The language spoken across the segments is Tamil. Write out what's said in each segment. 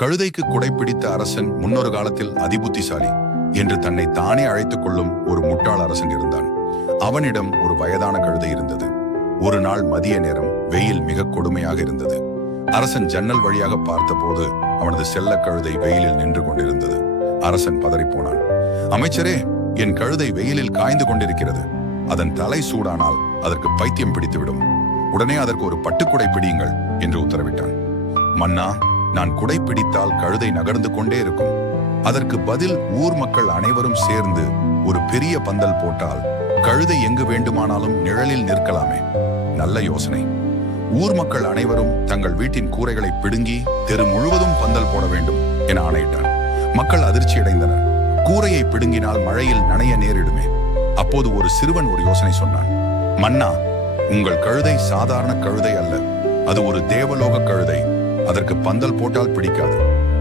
கழுதைக்கு குடைப்பிடித்த அரசன் முன்னொரு காலத்தில் அதிபுத்திசாலி என்று தன்னை தானே அழைத்துக் கொள்ளும் ஒரு முட்டாள் அரசன் இருந்தான். அவனிடம் ஒரு வயதான கழுதை இருந்தது. ஒரு நாள் மதிய நேரம் வெயில் மிக கொடுமையாக இருந்தது. அரசன் ஜன்னல் வழியாக பார்த்தபோது அவனது செல்ல கழுதை வெயிலில் நின்று கொண்டிருந்தது. அரசன் பதறிப்போனான். அமைச்சரே, என் கழுதை வெயிலில் காய்ந்து கொண்டிருக்கிறது. அதன் தலை சூடானால் அதற்கு பைத்தியம் பிடித்துவிடும். உடனே அதற்கு ஒரு பட்டுக்குடை பிடியுங்கள் என்று உத்தரவிட்டான். மன்னா, நான் குடை பிடித்தால் கழுதை நகர்ந்து கொண்டே இருக்கும். அதற்கு பதில் ஊர் மக்கள் அனைவரும் சேர்ந்து ஒரு பெரிய பந்தல் போட்டால் கழுதை எங்கு வேண்டுமானாலும் நிழலில் நிற்கலாமே. நல்ல யோசனை. ஊர் மக்கள் அனைவரும் தங்கள் வீட்டின் கூரைகளை பிடுங்கி தெரு முழுவதும் பந்தல் போட வேண்டும் என ஆணையிட்டான். மக்கள் அதிர்ச்சியடைந்தனர். கூரையை பிடுங்கினால் மழையில் நனைய நேரிடுமே. அப்போது ஒரு சிறுவன் ஒரு யோசனை சொன்னான். மன்னா, உங்கள் கழுதை சாதாரண கழுதை அல்ல. அது ஒரு தேவலோக கழுதை. அதற்கு பந்தல் போட்டால் பிடிக்காது.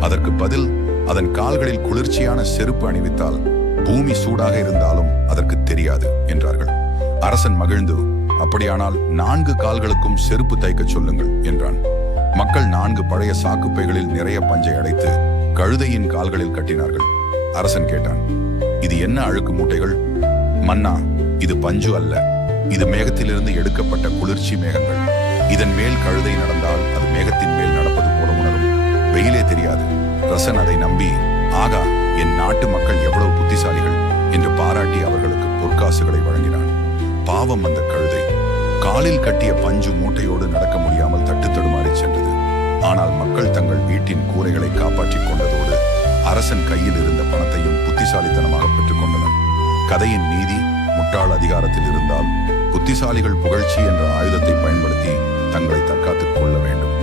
அதற்கு பதில் அதன் கால்களில் குளிர்ச்சியான செருப்பு அணிவித்தால் பூமி சூடாக இருந்தாலும் அதற்கு தெரியாது என்றார்கள். அரசன் மகிழ்ந்து, அப்படியானால் 4 கால்களுக்கும் செருப்பு தைக்க சொல்லுங்கள் என்றான். மக்கள் 4 பழைய சாக்குப்பைகளில் நிறைய பஞ்சை அடைத்து கழுதையின் கால்களில் கட்டினார்கள். அரசன் கேட்டான், இது என்ன அழுக்கு மூட்டைகள்? மன்னா, இது பஞ்சு அல்ல. இது மேகத்திலிருந்து எடுக்கப்பட்ட குளிர்ச்சி மேகங்கள். இதன் மேல் கழுதை நடந்தால் அது மேகத்தின் மேல் நடப்பது போல உணரும். வெயிலே தெரியாது. ரசன் அதை நம்பி, ஆகா, என் நாட்டு மக்கள் எவ்வளவு புத்திசாலிகள் என்று பாராட்டி அவர்களுக்கு பொற்காசுகளை வழங்கினான். பாவம் அந்த கழுதை காலில் கட்டிய பஞ்சு மூட்டையோடு நடக்க முடியாமல் தட்டு தடுமாறி சென்றது. ஆனால் மக்கள் தங்கள் வீட்டின் கூரைகளை காப்பாற்றிக் கொண்டதோடு அரசன் கையில் இருந்த பணத்தையும் புத்திசாலித்தனமாக பெற்றுக் கொண்டனர். கதையின் நீதி, முட்டாள் அதிகாரத்தில் இருந்தால் புத்திசாலிகள் புகழ்ச்சி என்ற ஆயுதத்தை பயன்படுத்தி தங்களை தற்காத்துக் கொள்ள வேண்டும்.